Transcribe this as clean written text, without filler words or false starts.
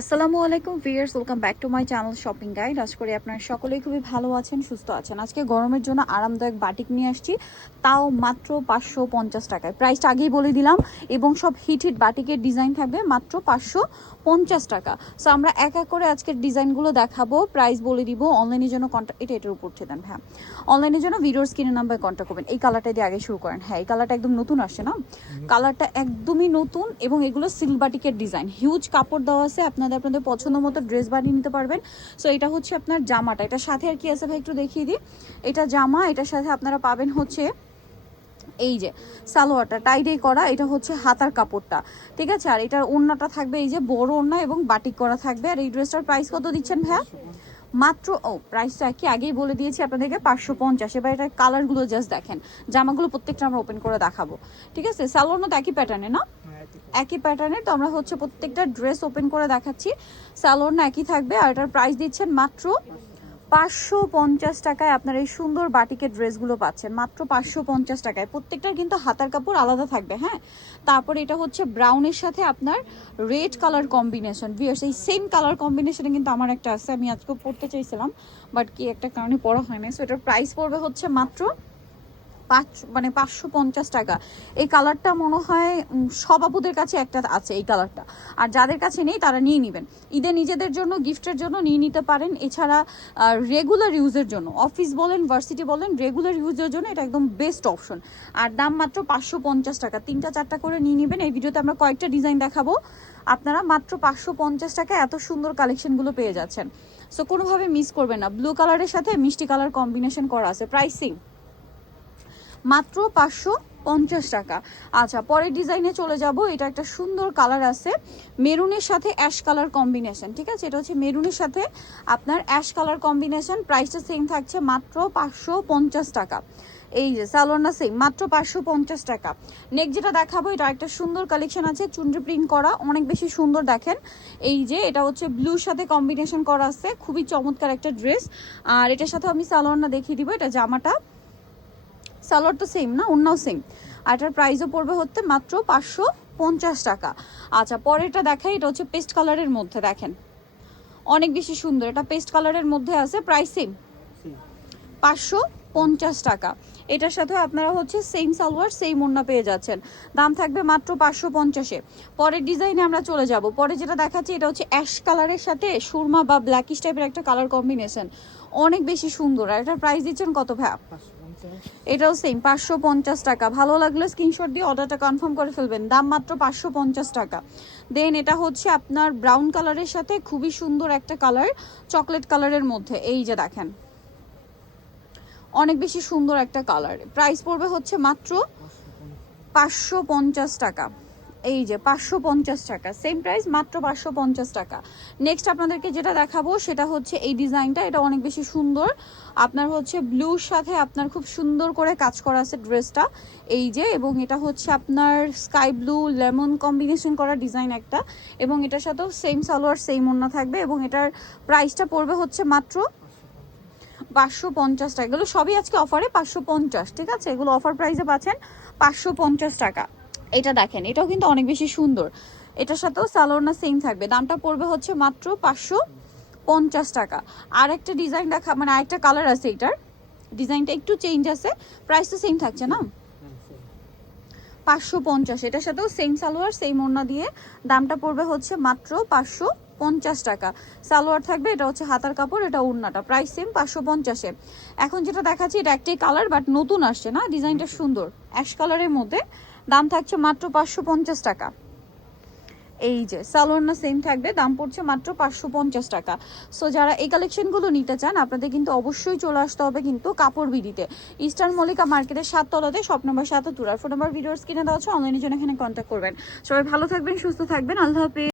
আসসালামু আলাইকুম viewers, welcome back to my channel shopping guide. আশা করি আপনারা সকলেই খুবই ভালো আছেন, সুস্থ আছেন। আজকে গরমের জন্য আরামদায়ক বাটিক নিয়ে আসছি, তাও মাত্র 550 টাকায়। প্রাইসটা আগেই বলে দিলাম, এবং সব হিট বাটিকের ডিজাইন থাকবে মাত্র 550 টাকা। সো আমরা এক এক করে আজকের ডিজাইনগুলো দেখাবো, প্রাইস বলে দিব। অনলাইনের জন্য কন্ট্যাক্ট, এটার উপর উঠে দেন। হ্যাঁ, অনলাইনের জন্য ভিডিওর স্ক্রিনের নাম্বারে কন্ট্যাক্ট করবেন। এই কালারটা দিয়ে আগে শুরু করেন। হ্যাঁ, এই কালারটা একদম নতুন আসছে না, কালারটা একদমই নতুন, এবং এগুলো সিল্ক বাটিকের ডিজাইন। হিউজ কাপড় দেওয়া আছে, আপনাদের পছন্দ মতো ড্রেস বানিয়ে নিতে পারবেন। সো এটা হচ্ছে আপনার জামাটা, এটার সাথে আর কি আছে ভাই একটু দেখিয়ে দিই। এটা জামা, এটার সাথে আপনারা পাবেন হচ্ছে এই যে সালোয়ারটা টাইডাই করা, এটা হচ্ছে হাতার কাপড়টা, ঠিক আছে। আর এটার ওড়নাটা থাকবে এই যে বড় ওড়না এবং বাটিক করা থাকবে। আর এই ড্রেসটার প্রাইস কত দিচ্ছেন ভাইয়া? মাত্র প্রাইসটা কি আগেই বলে দিয়েছি আপনাদেরকে, 550। এবার এটার কালারগুলো জাস্ট দেখেন, জামাগুলো প্রত্যেকটা আমরা ওপেন করে দেখাবো, ঠিক আছে। সালোয়ার মতো একই প্যাটার্নে না, একই প্যাটার্নের। তো আমরা হচ্ছে প্রত্যেকটা ড্রেস ওপেন করে দেখাচ্ছি। সালোয়ার না একই থাকবে। আর এটার প্রাইস দিচ্ছেন মাত্র 550 টাকায়। আপনার এই সুন্দর বাটিকের ড্রেসগুলো পাচ্ছেন মাত্র 550 টাকায়। প্রত্যেকটার কিন্তু হাতার কাপড় আলাদা থাকবে। হ্যাঁ, তারপর এটা হচ্ছে ব্রাউনের সাথে আপনার রেড কালার কম্বিনেশন। ভিউয়ার্স, এই সেম কালার কম্বিনেশনে কিন্তু আমার একটা আছে, আমি আজকে পড়তে চাইছিলাম, বাট কি একটা কারণে পড়া হয় না। সো এটার প্রাইস পড়বে হচ্ছে মাত্র 550 টাকা। এই কালারটা মনে হয় সব আপুদের কাছে একটা আছে এই কালারটা, আর যাদের কাছে নেই তারা নিয়ে নেবেন। ঈদে নিজেদের জন্য, গিফটের জন্য নিয়ে নিতে পারেন। এছাড়া রেগুলার ইউজের জন্য, অফিস বলেন, ভার্সিটি বলেন, রেগুলার ইউজের জন্য এটা একদম বেস্ট অপশন। আর দাম মাত্র 550 টাকা। 3টা 4টা করে নিয়ে নেবেন। এই ভিডিওতে আমরা কয়েকটা ডিজাইন দেখাবো, আপনারা মাত্র 550 টাকা এত সুন্দর কালেকশনগুলো পেয়ে যাচ্ছেন। সো কোনোভাবে মিস করবেন না। ব্লু কালারের সাথে মিষ্টি কালার কম্বিনেশন করা আছে। প্রাইসিং মাত্র 550 টাকা। আচ্ছা, পরের ডিজাইনে চলে যাব। এটা একটা সুন্দর কালার আছে, মেরুনের সাথে অ্যাশ কালার কম্বিনেশন, ঠিক আছে। এটা হচ্ছে মেরুনের সাথে আপনার অ্যাশ কালার কম্বিনেশন। প্রাইসটা সেম থাকছে মাত্র 550 টাকা। এই যে সালোয়ারটা সেম, মাত্র 550 টাকা। নেক্সট যেটা দেখাবো, এটা একটা সুন্দর কালেকশন আছে, চুনরি প্রিন্ট করা, অনেক বেশি সুন্দর। দেখেন এই যে এটা হচ্ছে ব্লুর সাথে কম্বিনেশন করা আছে, খুবই চমৎকার একটা ড্রেস। আর এটার সাথে আমি সালোয়ারটা দেখিয়ে দিব। এটা জামাটা, সালোয়ার তো সেম না, ওড়নাও সেম। আর এটার প্রাইসও পড়বে হচ্ছে মাত্র 550 টাকা। আচ্ছা, পরেরটা দেখাই। এটা হচ্ছে পেস্ট কালারের মধ্যে, দেখেন অনেক বেশি সুন্দর। এটা পেস্ট কালারের মধ্যে আছে, প্রাইস সেম 550 টাকা। এটার সাথে আপনারা হচ্ছে সেম সালোয়ার সেম ওড়না পেয়ে যাচ্ছেন। দাম থাকবে মাত্র 550-এ। পরের ডিজাইনে আমরা চলে যাব। পরে যেটা দেখাচ্ছি, এটা হচ্ছে অ্যাশ কালারের সাথে সুরমা বা ব্ল্যাকিশ টাইপের একটা কালার কম্বিনেশন, অনেক বেশি সুন্দর। আর এটার প্রাইস দিচ্ছেন কত ভাইয়া? এটাও সেম 550 টাকা। ভালো লাগলে স্ক্রিনশট দিয়ে অর্ডারটা কনফার্ম করে ফেলবেন। দাম মাত্র 550 টাকা। দেন এটা হচ্ছে আপনার ব্রাউন কালারের সাথে খুবই সুন্দর একটা কালার, চকলেট কালারের মধ্যে। এই যে দেখেন, অনেক বেশি সুন্দর একটা কালার। প্রাইস পড়বে হচ্ছে মাত্র 550 টাকা। এই যে 550 টাকা, সেম প্রাইস, মাত্র 550 টাকা। নেক্সট আপনাদেরকে যেটা দেখাবো সেটা হচ্ছে এই ডিজাইনটা। এটা অনেক বেশি সুন্দর, আপনার হচ্ছে ব্লুর সাথে আপনার খুব সুন্দর করে কাজ করা আছে ড্রেসটা, এই যে। এবং এটা হচ্ছে আপনার স্কাই ব্লু লেমন কম্বিনেশন করা ডিজাইন একটা, এবং এটার সাথেও সেম সালোয়ার সেম ওড়না থাকবে। এবং এটার প্রাইসটা পড়বে হচ্ছে মাত্র 550 টাকা। এগুলো সবই আজকে অফারে 550, ঠিক আছে। এগুলো অফার প্রাইসে পাচ্ছেন 550 টাকা। এটা দেখেন, এটাও কিন্তু অনেক বেশি সুন্দর। এটার সাথেও সালোয়ার না সেম থাকবে। দামটা পড়বে হচ্ছে মাত্র 550 টাকা। আর একটা ডিজাইন দেখা, মানে আরেকটা কালার আছে, এটার ডিজাইনটা একটু চেঞ্জ আছে, প্রাইস তো সেম থাকছে না, 550। এটার সাথেও সেম সালোয়ার সেম ওড়না দিয়ে দামটা পড়বে হচ্ছে মাত্র 550 টাকা। সালোয়ার থাকবে, এটা হচ্ছে হাতার কাপড়, এটা ওড়নাটা, প্রাইস সেম 550-এ। এখন যেটা দেখাচ্ছি, এটা একটাই কালার বাট নতুন আসছে না, ডিজাইনটা সুন্দর, অ্যাশ কালারের মধ্যে। দাম থাকছে মাত্র 550 টাকা। এই যে সালোয়ার না সেম থাকবে, দাম পড়ছে মাত্র 550 টাকা। সো যারা এই কালেকশনগুলো নিতে চান, আপনাদের কিন্তু অবশ্যই চলে আসতে হবে কিন্তু কাপড় বিডিতে, ইস্টার্ন মল্লিকা মার্কেটের 7 তলাতে, শপ নম্বর 7। আর ফোন নাম্বার ভিডিওর স্ক্রিনে দেওয়া আছে, অনলাইনের জন্য এখানে কন্ট্যাক্ট করবেন। সবাই ভালো থাকবেন, সুস্থ থাকবেন, আল্লাহ হাফেজ।